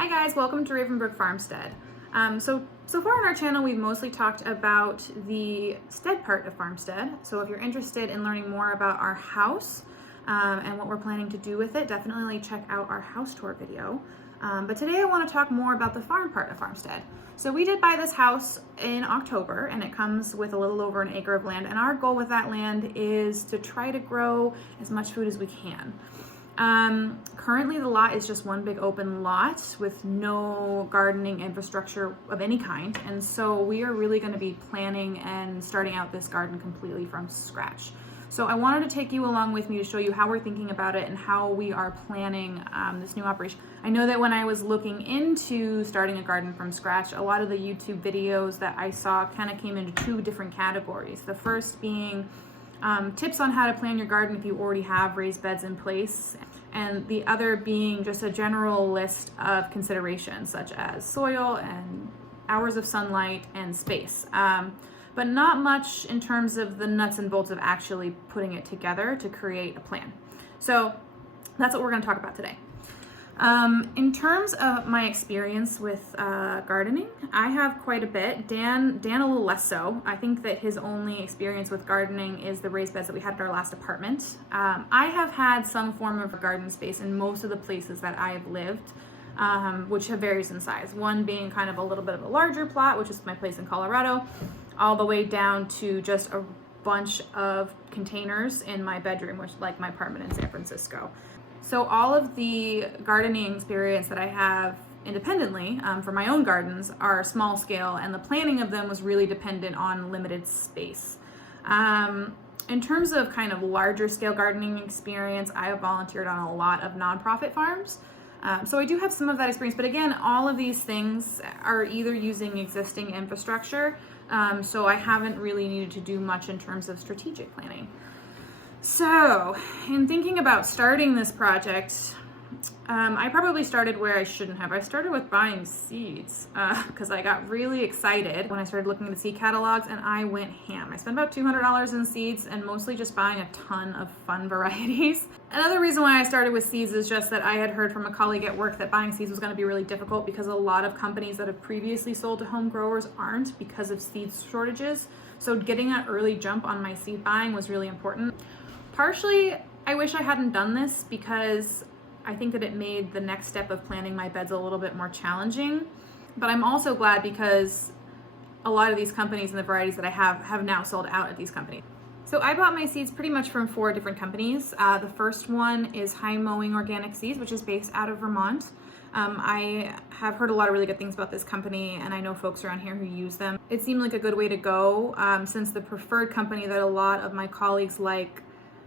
Hi guys, welcome to Ravenbrook Farmstead. So far on our channel, we've mostly talked about the stead part of Farmstead. So if you're interested in learning more about our house and what we're planning to do with it, definitely check out our house tour video. But today I want to talk more about the farm part of Farmstead. So we did buy this house in October, and it comes with a little over an acre of land. And our goal with that land is to try to grow as much food as we can. Currently the lot is just one big open lot with no gardening infrastructure of any kind. And so we are really going to be planning and starting out this garden completely from scratch. So I wanted to take you along with me to show you how we're thinking about it and how we are planning this new operation. I know that when I was looking into starting a garden from scratch, a lot of the YouTube videos that I saw kind of came into two different categories. The first being tips on how to plan your garden if you already have raised beds in place, and the other being just a general list of considerations such as soil and hours of sunlight and space, but not much in terms of the nuts and bolts of actually putting it together to create a plan. So that's what we're going to talk about today. In terms of my experience with gardening, I have quite a bit. Dan a little less so. I think that his only experience with gardening is the raised beds that we had in our last apartment. I have had some form of garden space in most of the places that I have lived, which have varies in size. One being kind of a little bit of a larger plot, which is my place in Colorado, all the way down to just a bunch of containers in my bedroom, which like my apartment in San Francisco. So all of the gardening experience that I have independently for my own gardens are small scale, and the planning of them was really dependent on limited space. In terms of kind of larger scale gardening experience, I have volunteered on a lot of nonprofit farms. So I do have some of that experience, but again, all of these things are either using existing infrastructure, so I haven't really needed to do much in terms of strategic planning. So, in thinking about starting this project, I probably started where I shouldn't have. I started with buying seeds because I got really excited when I started looking at the seed catalogs, and I went ham. I spent about $200 in seeds and mostly just buying a ton of fun varieties. Another reason why I started with seeds is just that I had heard from a colleague at work that buying seeds was going to be really difficult because a lot of companies that have previously sold to home growers aren't because of seed shortages. So getting an early jump on my seed buying was really important. Partially, I wish I hadn't done this because I think that it made the next step of planting my beds a little bit more challenging. But I'm also glad because a lot of these companies and the varieties that I have now sold out at these companies. So I bought my seeds pretty much from 4 different companies. The first one is High Mowing Organic Seeds, which is based out of Vermont. I have heard a lot of really good things about this company, and I know folks around here who use them. It seemed like a good way to go since the preferred company that a lot of my colleagues like,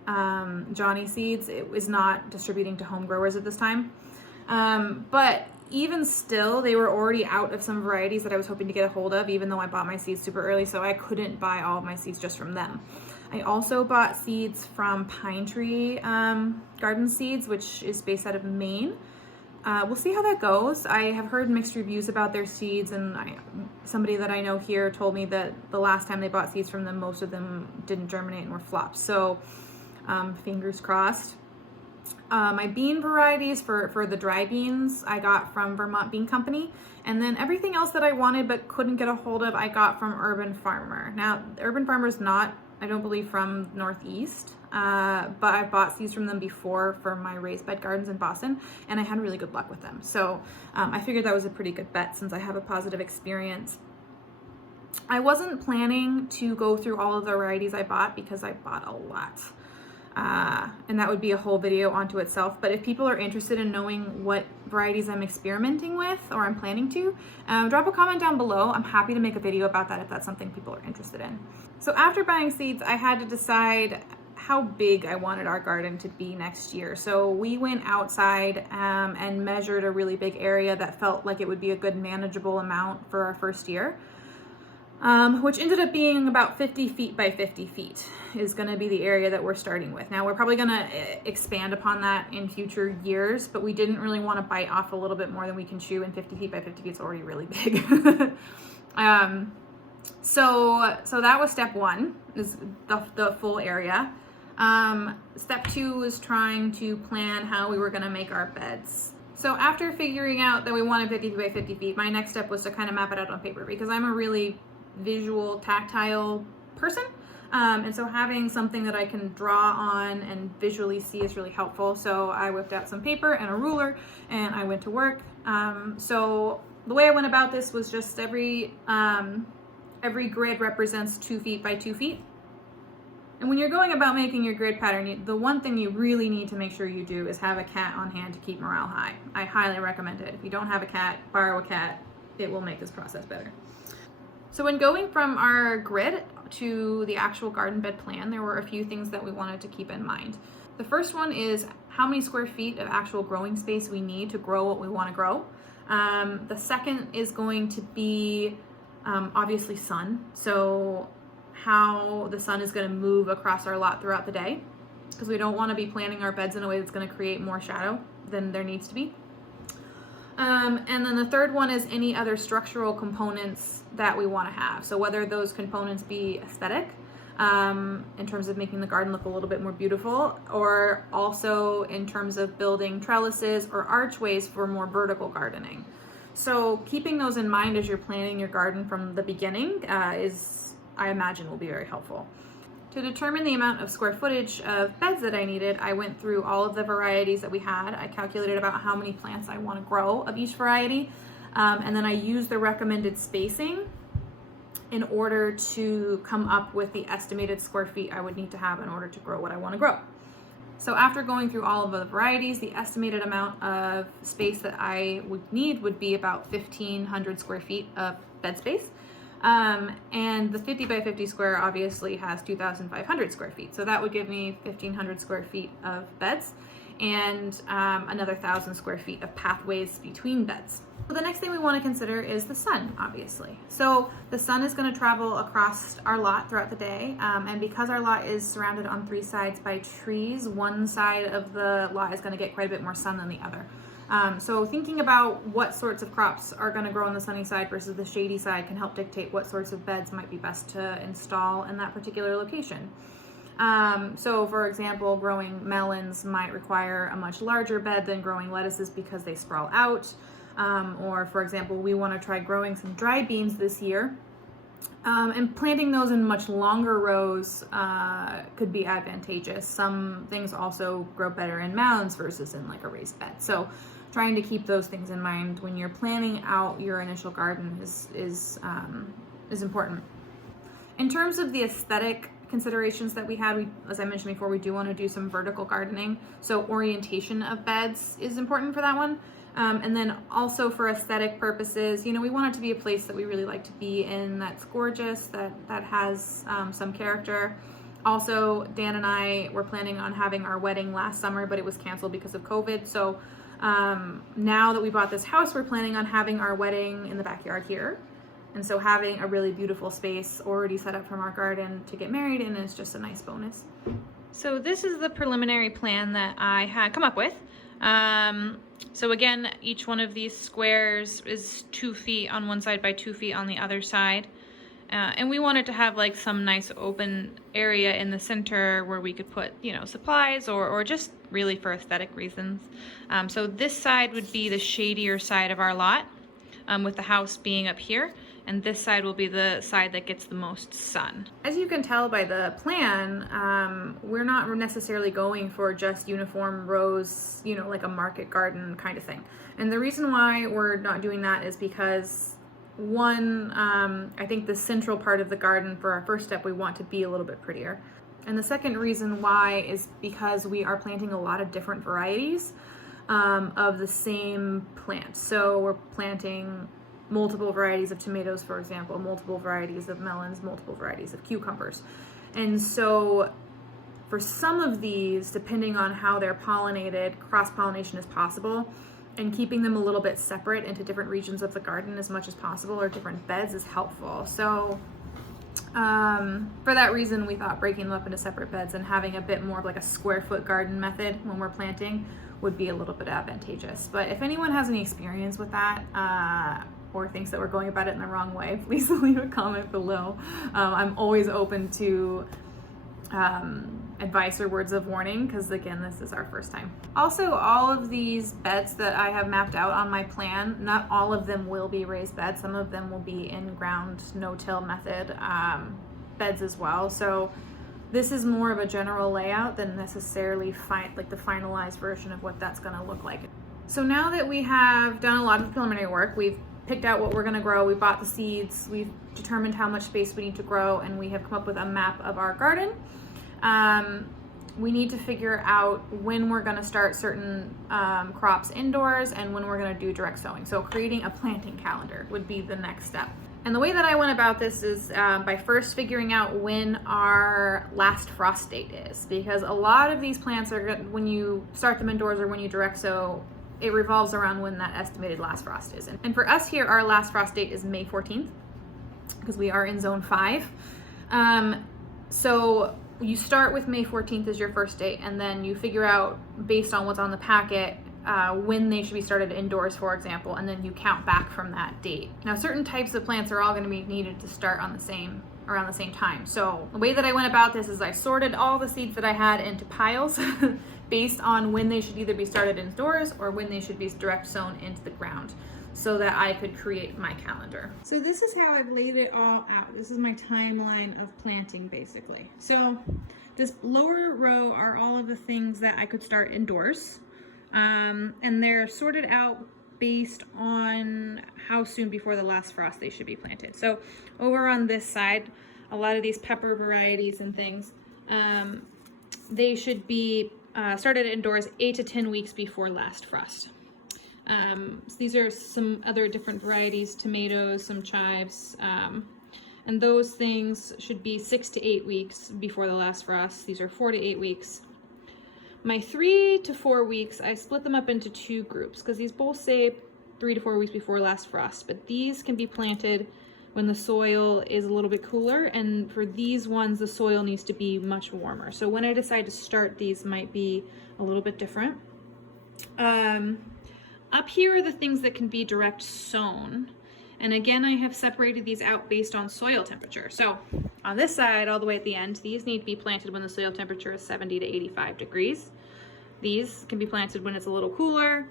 Johnny Seeds, it was not distributing to home growers at this time. But even still, they were already out of some varieties that I was hoping to get a hold of, even though I bought my seeds super early, so I couldn't buy all of my seeds just from them. I also bought seeds from Pine Tree Garden Seeds, which is based out of Maine. We'll see how that goes. I have heard mixed reviews about their seeds, and somebody that I know here told me that the last time they bought seeds from them, most of them didn't germinate and were flops. So fingers crossed. My bean varieties for the dry beans I got from Vermont Bean Company, and then everything else that I wanted but couldn't get a hold of I got from Urban Farmer. Now Urban Farmer is not, I don't believe, from Northeast, but I bought seeds from them before for my raised bed gardens in Boston, and I had really good luck with them. So I figured that was a pretty good bet since I have a positive experience. I wasn't planning to go through all of the varieties I bought because I bought a lot. And that would be a whole video onto itself. But if people are interested in knowing what varieties I'm experimenting with or I'm planning to, drop a comment down below. I'm happy to make a video about that if that's something people are interested in. So after buying seeds, I had to decide how big I wanted our garden to be next year. So we went outside and measured a really big area that felt like it would be a good manageable amount for our first year. Which ended up being about 50 feet by 50 feet is going to be the area that we're starting with. Now we're probably going to expand upon that in future years, but we didn't really want to bite off a little bit more than we can chew, and 50 feet by 50 feet is already really big. So that was step 1, is the full area. Step 2 was trying to plan how we were going to make our beds. So after figuring out that we wanted 50 by 50 feet, my next step was to kind of map it out on paper because I'm a really visual, tactile person. And so having something that I can draw on and visually see is really helpful. So I whipped out some paper and a ruler and I went to work. So the way I went about this was just every grid represents 2 feet by 2 feet. And when you're going about making your grid pattern, the one thing you really need to make sure you do is have a cat on hand to keep morale high. I highly recommend it. If you don't have a cat, borrow a cat. It will make this process better. So when going from our grid to the actual garden bed plan, there were a few things that we wanted to keep in mind. The first one is how many square feet of actual growing space we need to grow what we want to grow. The second is going to be obviously sun. So how the sun is going to move across our lot throughout the day, because we don't want to be planting our beds in a way that's going to create more shadow than there needs to be. And then the third one is any other structural components that we want to have. So whether those components be aesthetic, in terms of making the garden look a little bit more beautiful, or also in terms of building trellises or archways for more vertical gardening. So keeping those in mind as you're planning your garden from the beginning I imagine will be very helpful. To determine the amount of square footage of beds that I needed, I went through all of the varieties that we had. I calculated about how many plants I want to grow of each variety, and then I used the recommended spacing in order to come up with the estimated square feet I would need to have in order to grow what I want to grow. So after going through all of the varieties, the estimated amount of space that I would need would be about 1,500 square feet of bed space. And the 50 by 50 square obviously has 2,500 square feet. So that would give me 1,500 square feet of beds and another 1,000 square feet of pathways between beds. So the next thing we want to consider is the sun, obviously. So the sun is going to travel across our lot throughout the day. And because our lot is surrounded on 3 sides by trees, one side of the lot is going to get quite a bit more sun than the other. So thinking about what sorts of crops are going to grow on the sunny side versus the shady side can help dictate what sorts of beds might be best to install in that particular location. So for example, growing melons might require a much larger bed than growing lettuces because they sprawl out. Or for example, we want to try growing some dry beans this year. And planting those in much longer rows could be advantageous. Some things also grow better in mounds versus in like a raised bed. So trying to keep those things in mind when you're planning out your initial garden is important. In terms of the aesthetic considerations that we had, as I mentioned before, we do want to do some vertical gardening. So orientation of beds is important for that one. And then also for aesthetic purposes, we want it to be a place that we really like to be in, that's gorgeous, that has some character. Also, Dan and I were planning on having our wedding last summer, but it was canceled because of COVID. So now that we bought this house, we're planning on having our wedding in the backyard here. And so having a really beautiful space already set up from our garden to get married in is just a nice bonus. So this is the preliminary plan that I had come up with. So again, each one of these squares is 2 feet on one side by 2 feet on the other side. And we wanted to have like some nice open area in the center where we could put, supplies or just really for aesthetic reasons. So this side would be the shadier side of our lot, with the house being up here. And this side will be the side that gets the most sun. As you can tell by the plan, we're not necessarily going for just uniform rows, like a market garden kind of thing. And the reason why we're not doing that is because, one, I think the central part of the garden for our first step, we want to be a little bit prettier. And the second reason why is because we are planting a lot of different varieties of the same plant. So we're planting multiple varieties of tomatoes, for example, multiple varieties of melons, multiple varieties of cucumbers. And so for some of these, depending on how they're pollinated, cross-pollination is possible, and keeping them a little bit separate into different regions of the garden as much as possible, or different beds, is helpful. So for that reason, we thought breaking them up into separate beds and having a bit more of like a square foot garden method when we're planting would be a little bit advantageous. But if anyone has any experience with that, or thinks that we're going about it in the wrong way, please leave a comment below. I'm always open to advice or words of warning, because again, this is our first time. Also, all of these beds that I have mapped out on my plan, not all of them will be raised beds. Some of them will be in-ground no-till method beds as well. So this is more of a general layout than necessarily like the finalized version of what that's going to look like. So now that we have done a lot of preliminary work, we've picked out what we're going to grow, we bought the seeds, we've determined how much space we need to grow, and we have come up with a map of our garden. We need to figure out when we're going to start certain crops indoors and when we're going to do direct sowing. So creating a planting calendar would be the next step. And the way that I went about this is by first figuring out when our last frost date is, because a lot of these plants are, when you start them indoors or when you direct sow, it revolves around when that estimated last frost is. And for us here, our last frost date is May 14th because we are in zone 5. So you start with May 14th as your first date, and then you figure out based on what's on the packet when they should be started indoors, for example, and then you count back from that date. Now, certain types of plants are all going to be needed to start on around the same time. So the way that I went about this is I sorted all the seeds that I had into piles based on when they should either be started indoors or when they should be direct sown into the ground, so that I could create my calendar. So this is how I've laid it all out. This is my timeline of planting, basically. So this lower row are all of the things that I could start indoors. And they're sorted out based on how soon before the last frost they should be planted. So over on this side, a lot of these pepper varieties and things, they should be started indoors 8 to 10 weeks before last frost. So these are some other different varieties, tomatoes, some chives, and those things should be 6 to 8 weeks before the last frost. These are 4 to 8 weeks. My 3 to 4 weeks, I split them up into 2 groups because these both say 3 to 4 weeks before last frost, but these can be planted when the soil is a little bit cooler, and for these ones the soil needs to be much warmer. So when I decide to start, these might be a little bit different. Up here are the things that can be direct sown, and again I have separated these out based on soil temperature. So on this side, all the way at the end, these need to be planted when the soil temperature is 70 to 85 degrees. These can be planted when it's a little cooler.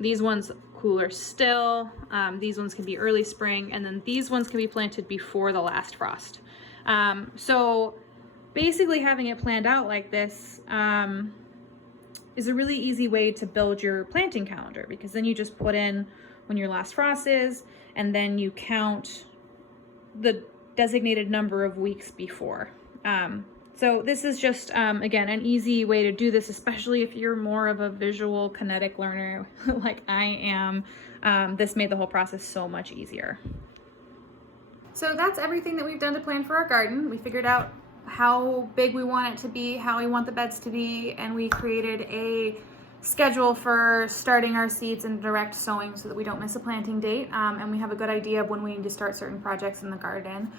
These ones cooler still. These ones can be early spring, and then these ones can be planted before the last frost. So basically having it planned out like this is a really easy way to build your planting calendar, because then you just put in when your last frost is, and then you count the designated number of weeks before. So this is just, again, an easy way to do this, especially if you're more of a visual kinetic learner like I am. This made the whole process so much easier. So that's everything that we've done to plan for our garden. We figured out how big we want it to be, how we want the beds to be, and we created a schedule for starting our seeds and direct sowing so that we don't miss a planting date, and we have a good idea of when we need to start certain projects in the garden.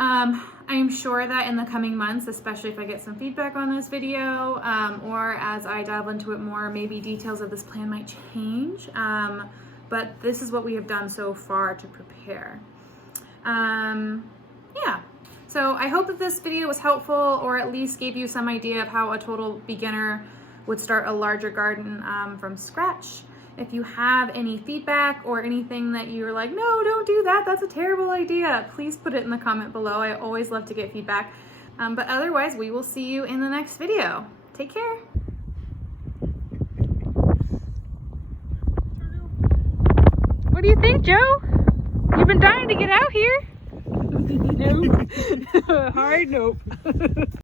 I'm sure that in the coming months, especially if I get some feedback on this video, or as I dive into it more, maybe details of this plan might change, but this is what we have done so far to prepare. Yeah. So I hope that this video was helpful, or at least gave you some idea of how a total beginner would start a larger garden from scratch. If you have any feedback or anything that you're like, no, don't do that, that's a terrible idea, please put it in the comment below. I always love to get feedback. But otherwise, we will see you in the next video. Take care. What do you think, Joe? You've been dying to get out here? Nope. Hard nope.